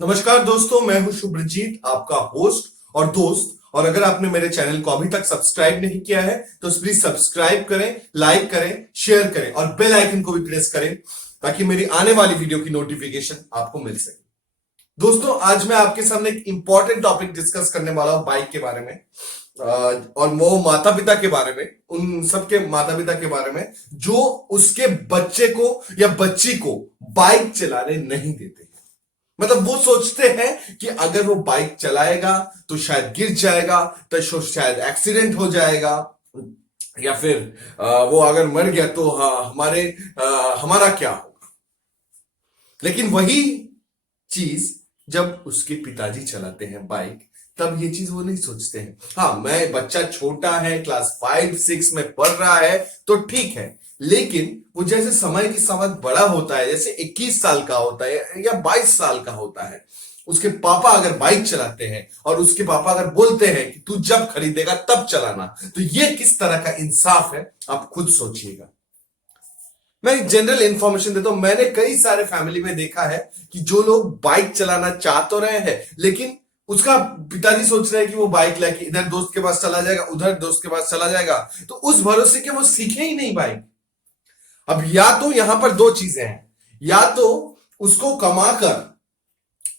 नमस्कार दोस्तों, मैं हूं शुभ्रजीत, आपका होस्ट और दोस्त। और अगर आपने मेरे चैनल को अभी तक सब्सक्राइब नहीं किया है तो प्लीज सब्सक्राइब करें, लाइक करें, शेयर करें और बेल आइकन को भी प्रेस करें ताकि मेरी आने वाली वीडियो की नोटिफिकेशन आपको मिल सके। दोस्तों, आज मैं आपके सामने एक इंपॉर्टेंट टॉपिक डिस्कस करने वाला हूं बाइक के बारे में। और वो माता पिता के बारे में, उन सबके माता पिता के बारे में जो उसके बच्चे को या बच्ची को बाइक चलाने नहीं देते। मतलब वो सोचते हैं कि अगर वो बाइक चलाएगा तो शायद गिर जाएगा, तो शायद एक्सीडेंट हो जाएगा, या फिर वो अगर मर गया तो हमारा क्या होगा। लेकिन वही चीज जब उसके पिताजी चलाते हैं बाइक, तब ये चीज वो नहीं सोचते हैं। हाँ, मैं बच्चा छोटा है, क्लास 5-6 में पढ़ रहा है तो ठीक है। लेकिन वो जैसे समय के साथ बड़ा होता है, जैसे 21 साल का होता है या 22 साल का होता है, उसके पापा अगर बाइक चलाते हैं और उसके पापा अगर बोलते हैं कि तू जब खरीदेगा तब चलाना, तो ये किस तरह का इंसाफ है, आप खुद सोचिएगा। मैं एक जनरल इंफॉर्मेशन देता हूं। मैंने कई सारे फैमिली में देखा है कि जो लोग बाइक चलाना चाह तो रहे हैं, लेकिन उसका पिताजी सोच रहे हैं कि वो बाइक लेके इधर दोस्त के पास चला जाएगा, उधर दोस्त के पास चला जाएगा, तो उस भरोसे के वो सीखे ही नहीं बाइक। अब या तो यहां पर दो चीजें हैं, या तो उसको कमाकर,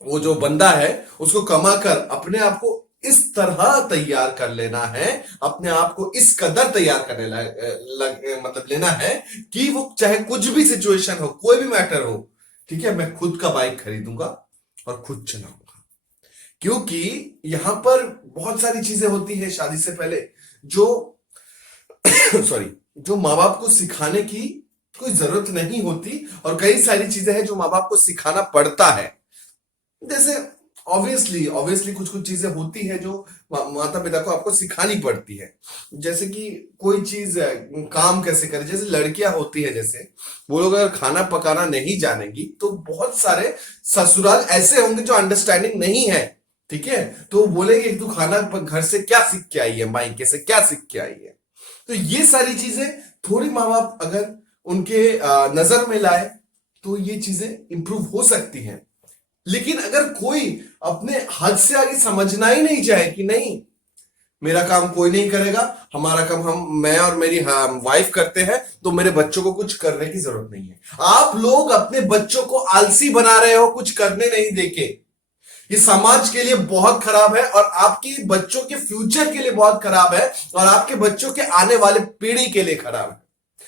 वो जो बंदा है उसको कमाकर अपने आप को इस तरह तैयार कर लेना है, अपने आप को इस कदर तैयार करने मतलब लेना है कि वो चाहे कुछ भी सिचुएशन हो, कोई भी मैटर हो, ठीक है, मैं खुद का बाइक खरीदूंगा और खुद चलाऊंगा। क्योंकि यहां पर बहुत सारी चीजें होती है शादी से पहले जो सॉरी, जो माँ बाप को सिखाने की कोई जरूरत नहीं होती, और कई सारी चीजें हैं जो माँ बाप को सिखाना पड़ता है। जैसे ऑब्वियसली कुछ कुछ चीजें होती है जो माता पिता को आपको सिखानी पड़ती है। जैसे कि कोई चीज काम कैसे करे, जैसे लड़कियां होती है, जैसे वो लोग अगर खाना पकाना नहीं जानेंगी तो बहुत सारे ससुराल ऐसे होंगे जो अंडरस्टैंडिंग नहीं है, ठीक है, तो वो बोलेंगे कि तू खाना घर से क्या सीख के आई है, मायके से क्या सीख के आई है। तो ये सारी चीजें थोड़ी माँ बाप अगर उनके नजर में लाए तो ये चीजें इंप्रूव हो सकती हैं। लेकिन अगर कोई अपने हद से आगे समझना ही नहीं चाहे कि नहीं, मेरा काम कोई नहीं करेगा, हमारा काम मैं और मेरी वाइफ करते हैं, तो मेरे बच्चों को कुछ करने की जरूरत नहीं है। आप लोग अपने बच्चों को आलसी बना रहे हो कुछ करने नहीं देके। ये समाज के लिए बहुत खराब है और आपके बच्चों के फ्यूचर के लिए बहुत खराब है, और आपके बच्चों के आने वाले पीढ़ी के लिए खराब है।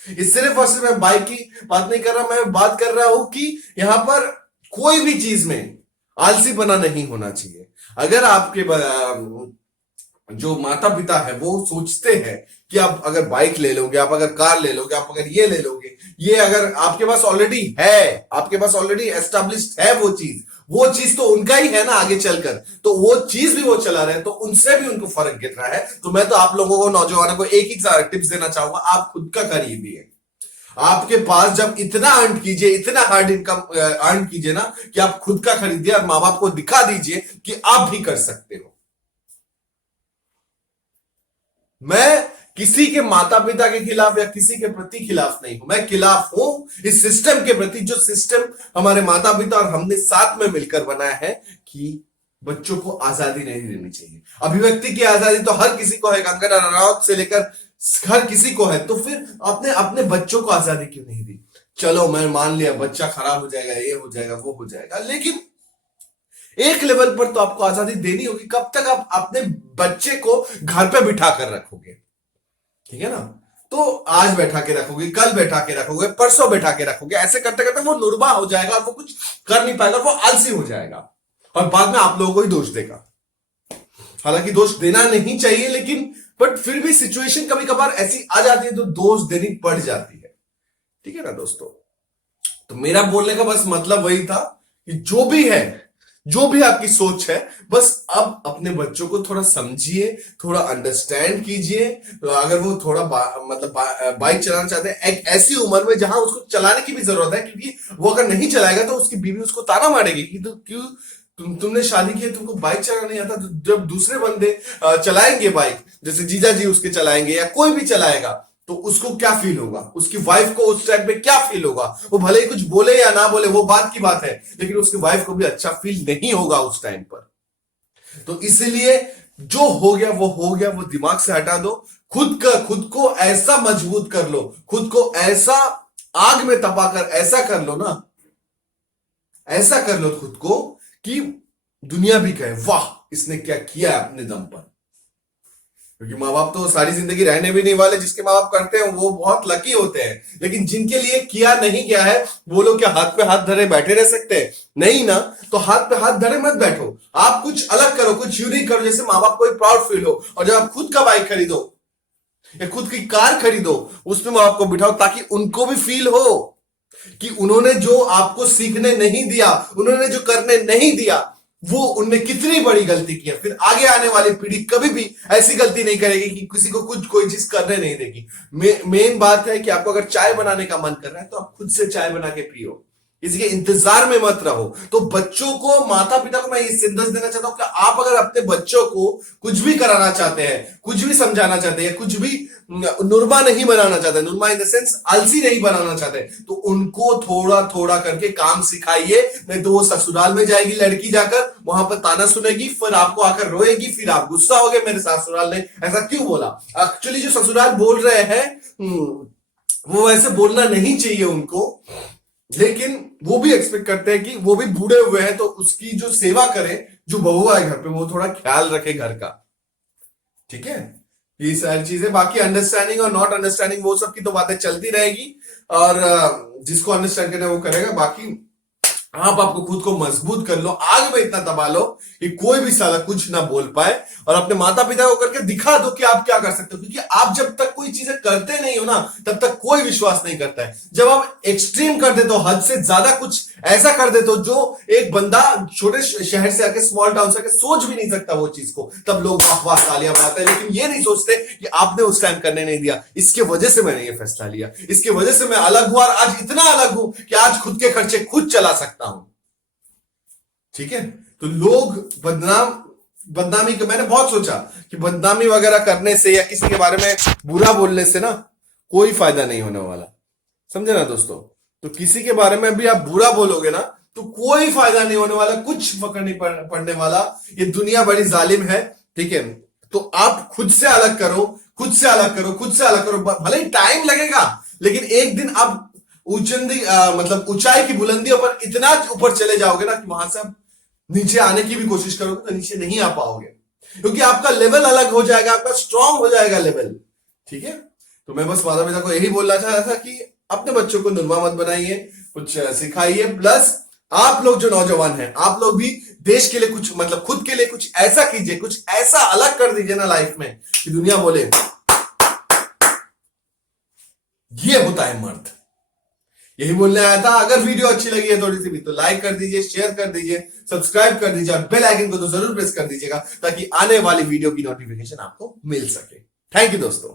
ये सिर्फ और सिर्फ मैं बाइक की बात नहीं कर रहा, मैं बात कर रहा हूं कि यहां पर कोई भी चीज में आलसी बना नहीं होना चाहिए। अगर आपके जो माता पिता है वो सोचते हैं कि आप अगर बाइक ले लोगे, आप अगर कार ले लोगे, आप अगर ये ले लोगे, ये अगर आपके पास ऑलरेडी है, आपके पास ऑलरेडी एस्टेब्लिश्ड है वो चीज तो उनका ही है ना आगे चलकर, तो वो चीज भी वो चला रहे हैं, तो उनसे भी उनको फर्क गिर रहा है। तो मैं तो आप लोगों को, नौजवानों को एक ही टिप्स देना चाहूंगा, आप खुद का खरीदिए। आपके पास जब इतना अर्न कीजिए, इतना हार्ड इनकम अर्न कीजिए ना कि आप खुद का खरीदिए और मां बाप को दिखा दीजिए कि आप भी कर सकते हो। मैं किसी के माता पिता के खिलाफ या किसी के प्रति खिलाफ नहीं हूं, मैं खिलाफ हूं इस सिस्टम के प्रति, जो सिस्टम हमारे माता पिता और हमने साथ में मिलकर बनाया है कि बच्चों को आजादी नहीं देनी चाहिए। अभिव्यक्ति की आजादी तो हर किसी को है, कंगना रनौत से लेकर हर किसी को है, तो फिर आपने अपने बच्चों को आजादी क्यों नहीं दी? चलो मैं मान लिया बच्चा खराब हो जाएगा, ये हो जाएगा, वो हो जाएगा, लेकिन एक लेवल पर तो आपको आजादी देनी होगी। कब तक आप अपने बच्चे को घर पे बिठा कर रखोगे? ठीक है ना, तो आज बैठा के रखोगे, कल बैठा के रखोगे, परसों बैठा के रखोगे, ऐसे करते करते वो नुरबा हो जाएगा और वो कुछ कर नहीं पाएगा, वो आलसी हो जाएगा और बाद में आप लोगों को ही दोष देगा। हालांकि दोष देना नहीं चाहिए, लेकिन बट फिर भी सिचुएशन कभी कभार ऐसी आ जाती है तो दोष देनी पड़ जाती है। ठीक है ना दोस्तों, तो मेरा बोलने का बस मतलब वही था कि जो भी है, जो भी आपकी सोच है, बस अब अपने बच्चों को थोड़ा समझिए, थोड़ा अंडरस्टैंड कीजिए। तो अगर वो थोड़ा बाइक चलाना चाहते हैं एक ऐसी उम्र में जहां उसको चलाने की भी जरूरत है, क्योंकि वो अगर नहीं चलाएगा तो उसकी बीवी उसको ताना मारेगी कि तो क्यों तुमने शादी की है, तुमको बाइक चलाना नहीं आता। तो जब दूसरे बंदे चलाएंगे बाइक, जैसे जीजा जी उसके चलाएंगे या कोई भी चलाएगा, तो उसको क्या फील होगा, उसकी वाइफ को उस टाइम पे क्या फील होगा। वो भले ही कुछ बोले या ना बोले वो बात की बात है, लेकिन उसकी वाइफ को भी अच्छा फील नहीं होगा उस टाइम पर। तो इसलिए जो हो गया वो हो गया, वो दिमाग से हटा दो। खुद को ऐसा मजबूत कर लो, खुद को ऐसा आग में तपाकर ऐसा कर लो ना, ऐसा कर लो खुद को कि दुनिया भी कहे वाह इसने क्या किया है अपने दम पर। क्योंकि माँ बाप तो सारी जिंदगी रहने भी नहीं वाले, जिसके माँ बाप करते हैं वो बहुत लकी होते हैं, लेकिन जिनके लिए किया नहीं गया है वो लोग क्या हाथ पे हाथ धरे बैठे रह सकते हैं? नहीं ना। तो हाथ पे हाथ धरे मत बैठो, आप कुछ अलग करो, कुछ यूनिक करो, जैसे माँ बाप को एक प्राउड फील हो। और जब आप खुद का बाइक खरीदो या खुद की कार खरीदो उसमें माँ बाप को बिठाओ, ताकि उनको भी फील हो कि उन्होंने जो आपको सीखने नहीं दिया, उन्होंने जो करने नहीं दिया, वो उनने कितनी बड़ी गलती की है। फिर आगे आने वाली पीढ़ी कभी भी ऐसी गलती नहीं करेगी कि किसी को कुछ कोई चीज करने नहीं देगी। मेन बात है कि आपको अगर चाय बनाने का मन कर रहा है तो आप खुद से चाय बना के पियो, किसी के इंतजार में मत रहो। तो बच्चों को, माता पिता को मैं ये संदेश देना चाहता हूं कि आप अगर अपने बच्चों को कुछ भी कराना चाहते हैं, कुछ भी समझाना चाहते हैं, कुछ भी नुरमा नहीं बनाना चाहते, नुरमा इन द सेंस आलसी नहीं बनाना चाहते, तो उनको थोड़ा थोड़ा करके काम सिखाइए। नहीं तो वो ससुराल में जाएगी लड़की, जाकर वहां पर ताना सुनेगी, फिर आपको आकर रोएगी, फिर आप गुस्सा होगे मेरे ससुराल ने ऐसा क्यों बोला। एक्चुअली जो ससुराल बोल रहे हैं वो वैसे बोलना नहीं चाहिए उनको, लेकिन वो भी एक्सपेक्ट करते हैं कि वो भी बूढ़े हुए हैं तो उसकी जो सेवा करें, जो बहू आए घर पे वो थोड़ा ख्याल रखे घर का। ठीक है, ये सारी चीजें, बाकी अंडरस्टैंडिंग और नॉट अंडरस्टैंडिंग वो सब की तो बातें चलती रहेगी, और जिसको अंडरस्टैंड करना है वो करेगा। बाकी आप आपको खुद को मजबूत कर लो, आग में इतना दबा लो कि कोई भी साला कुछ ना बोल पाए, और अपने माता पिता को करके दिखा दो कि आप क्या कर सकते हो। क्योंकि आप जब तक कोई चीजें करते नहीं हो ना, तब तक कोई विश्वास नहीं करता है। जब आप एक्सट्रीम कर देते हो, हद से ज्यादा कुछ ऐसा कर देते हो जो एक बंदा छोटे शहर से आके, स्मॉल टाउन से आके सोच भी नहीं सकता वो चीज को, तब लोग वाह वाह तालियां बजाते हैं। लेकिन ये नहीं सोचते कि आपने उस टाइम करने नहीं दिया, इसके वजह से मैंने ये फैसला लिया, इसके वजह से मैं अलग हुआ, और आज इतना अलग हूं कि आज खुद के खर्चे खुद चला सकता हूं। ठीक है, तो लोग बदनामी का, मैंने बहुत सोचा कि बदनामी वगैरह करने से या किसी के बारे में बुरा बोलने से ना कोई फायदा नहीं होने वाला, समझे ना दोस्तों। तो किसी के बारे में भी आप बुरा बोलोगे ना तो कोई फायदा नहीं होने वाला, कुछ फर्क नहीं पड़ने वाला। ये दुनिया बड़ी जालिम है। ठीक है, तो आप खुद से अलग करो, खुद से अलग करो, खुद से अलग करो। भले ही टाइम लगेगा, लेकिन एक दिन आप मतलब ऊंचाई की बुलंदियों पर इतना ऊपर चले जाओगे ना कि वहां से आप नीचे आने की भी कोशिश करोगे तो नीचे नहीं आ पाओगे, क्योंकि आपका लेवल अलग हो जाएगा, आपका स्ट्रांग हो जाएगा लेवल। ठीक है, तो मैं बस माता पिता को यही बोलना चाह रहा था कि अपने बच्चों को नुरमा मत बनाइए, कुछ सिखाइए। प्लस आप लोग जो नौजवान हैं, आप लोग भी देश के लिए कुछ, मतलब खुद के लिए कुछ ऐसा कीजिए, कुछ ऐसा अलग कर दीजिए ना लाइफ में कि दुनिया बोले ये होता है मर्द। यही बोलने आया था। अगर वीडियो अच्छी लगी है थोड़ी सी भी तो लाइक कर दीजिए, शेयर कर दीजिए, सब्सक्राइब कर दीजिए, और बेल आइकन को तो जरूर प्रेस कर दीजिएगा ताकि आने वाली वीडियो की नोटिफिकेशन आपको मिल सके। थैंक यू दोस्तों।